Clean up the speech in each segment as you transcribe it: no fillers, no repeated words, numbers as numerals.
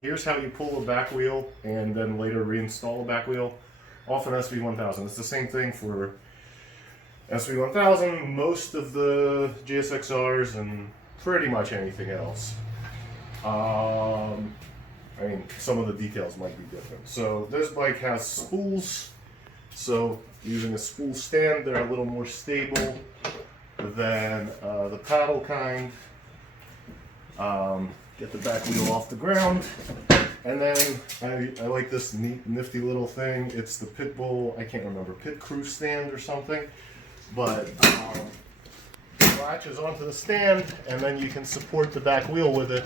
Here's how you pull a back wheel and then later reinstall a back wheel off an sv1000. It's the same thing for sv1000, most of the GSXRs, and pretty much anything else. I mean, some of the details might be different. So this bike has spools. So using a spool stand, they're a little more stable than the paddle kind. Get the back wheel off the ground, and then I like this neat, nifty little thing. It's the Pitbull, I can't remember, Pit Crew stand or something, but it latches onto the stand, and then you can support the back wheel with it,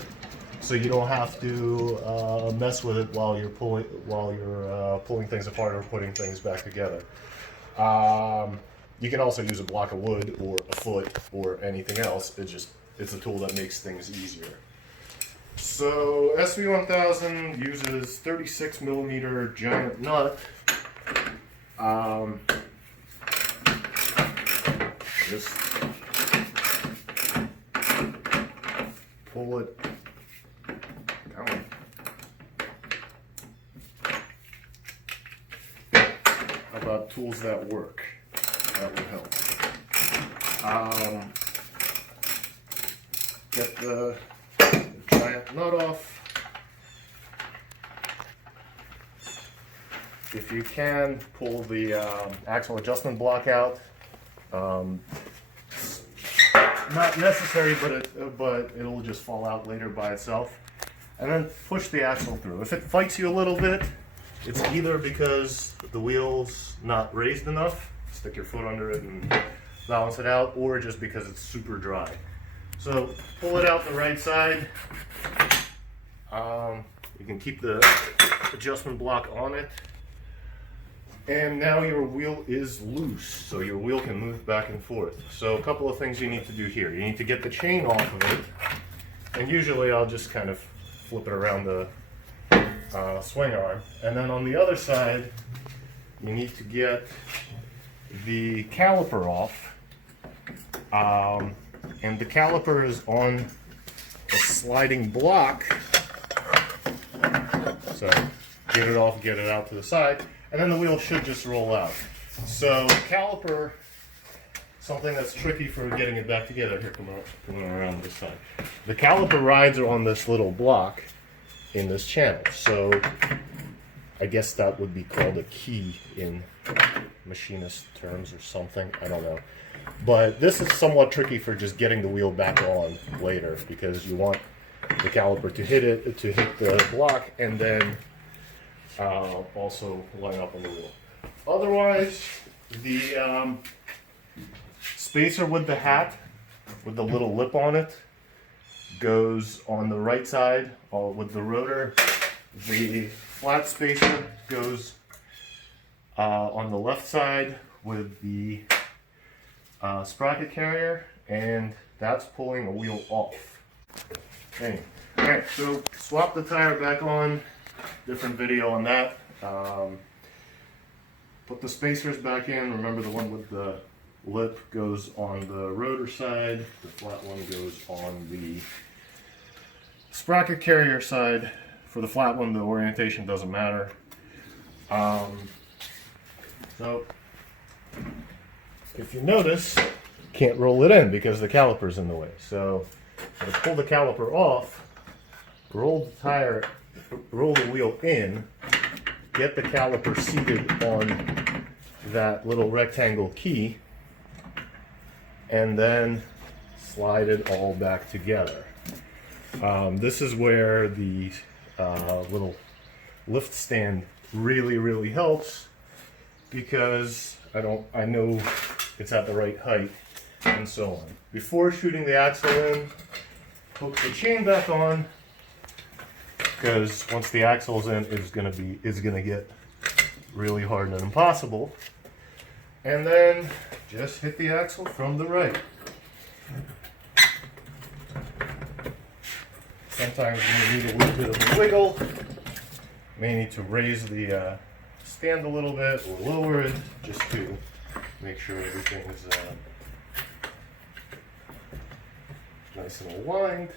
so you don't have to mess with it while you're pulling things apart or putting things back together. You can also use a block of wood or a foot or anything else. It's a tool that makes things easier. So sv1000 uses 36mm giant nut. Just pull it down. How about tools that work? That will help. Get the giant nut off. If you can, pull the axle adjustment block out. Not necessary, but it'll just fall out later by itself. And then push the axle through. If it fights you a little bit, it's either because the wheel's not raised enough, stick your foot under it and balance it out, or just because it's super dry. So pull it out the right side. You can keep the adjustment block on it. And now your wheel is loose, so your wheel can move back and forth. So a couple of things you need to do here. You need to get the chain off of it. And usually I'll just kind of flip it around the swing arm. And then on the other side, you need to get the caliper off. And the caliper is on a sliding block. So get it off, get it out to the side, and then the wheel should just roll out. So caliper, something that's tricky for getting it back together. Here, come around this side. The caliper rides are on this little block in this channel. So I guess that would be called a key in machinist terms or something. I don't know. But this is somewhat tricky for just getting the wheel back on later, because you want the caliper to hit the block, and then also line up on the wheel. Otherwise, the spacer with the hat, with the little lip on it, goes on the right side with the rotor. The flat spacer goes on the left side with the sprocket carrier, and that's pulling a wheel off. Okay. Alright, so swap the tire back on, different video on that. Put the spacers back in. Remember, the one with the lip goes on the rotor side, the flat one goes on the sprocket carrier side. For the flat one, the orientation doesn't matter. So if you notice, can't roll it in because the caliper's in the way. So to pull the caliper off, roll the wheel in, get the caliper seated on that little rectangle key, and then slide it all back together. This is where the little lift stand really helps, because I know it's at the right height and so on. Before shooting the axle in, hook the chain back on, because once the axle's in, it's gonna get really hard and impossible. And then just hit the axle from the right. Sometimes you need a little bit of a wiggle. You may need to raise the stand a little bit or lower it, just to make sure everything is nice and aligned.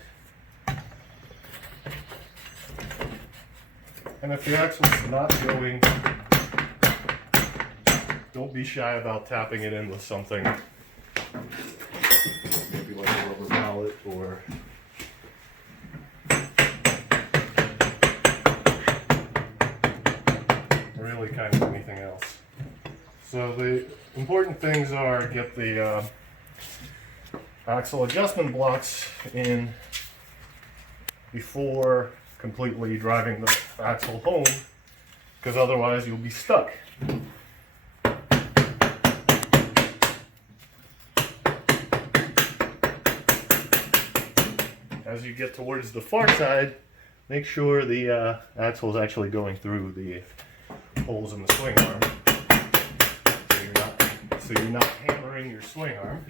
And if the axle's not going, don't be shy about tapping it in with something. Maybe like a rubber mallet or really kind of anything else. So the important things are get the axle adjustment blocks in before completely driving the axle home, because otherwise you'll be stuck. As you get towards the far side, make sure the axle is actually going through the holes in the swing arm, so you're not hammering your swing arm.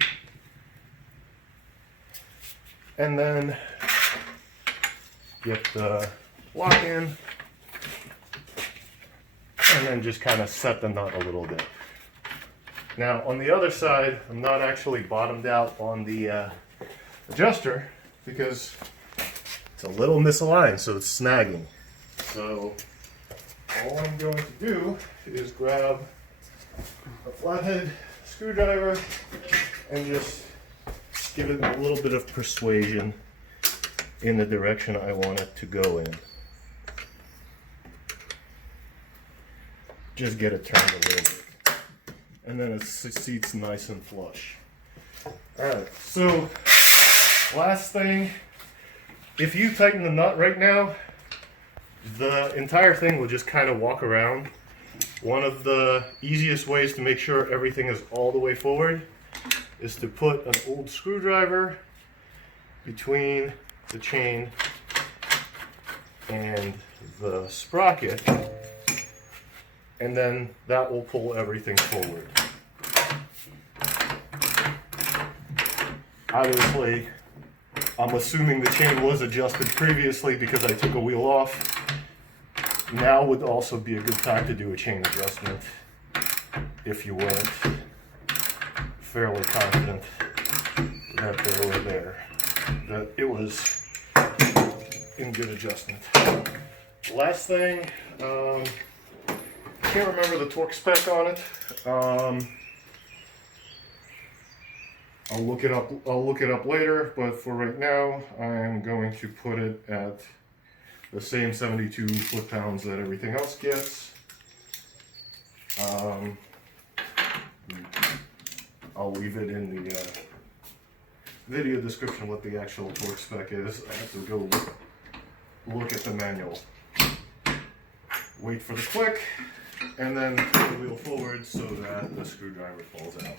And then get the lock in, and then just kind of set the nut a little bit. Now on the other side, I'm not actually bottomed out on the adjuster because it's a little misaligned, so it's snagging. So all I'm going to do is grab a flathead screwdriver and just give it a little bit of persuasion in the direction I want it to go in. Just get it turned a little bit. And then it seats nice and flush. Alright, so last thing, if you tighten the nut right now, the entire thing will just kind of walk around. One of the easiest ways to make sure everything is all the way forward is to put an old screwdriver between the chain and the sprocket, and then that will pull everything forward. Obviously, I'm assuming the chain was adjusted previously because I took a wheel off. Now would also be a good time to do a chain adjustment if you weren't fairly confident that they were there, that it was in good adjustment. Last thing, can't remember the torque spec on it. I'll look it up later, but for right now, I'm going to put it at the same 72 foot-pounds that everything else gets. I'll leave it in the video description what the actual torque spec is. I have to go look at the manual. Wait for the click, and then pull the wheel forward so that the screwdriver falls out.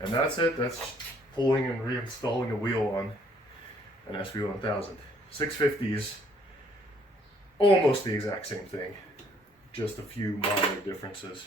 And that's it. That's pulling and reinstalling a wheel on an sv1000. 650s, almost the exact same thing, just a few minor differences.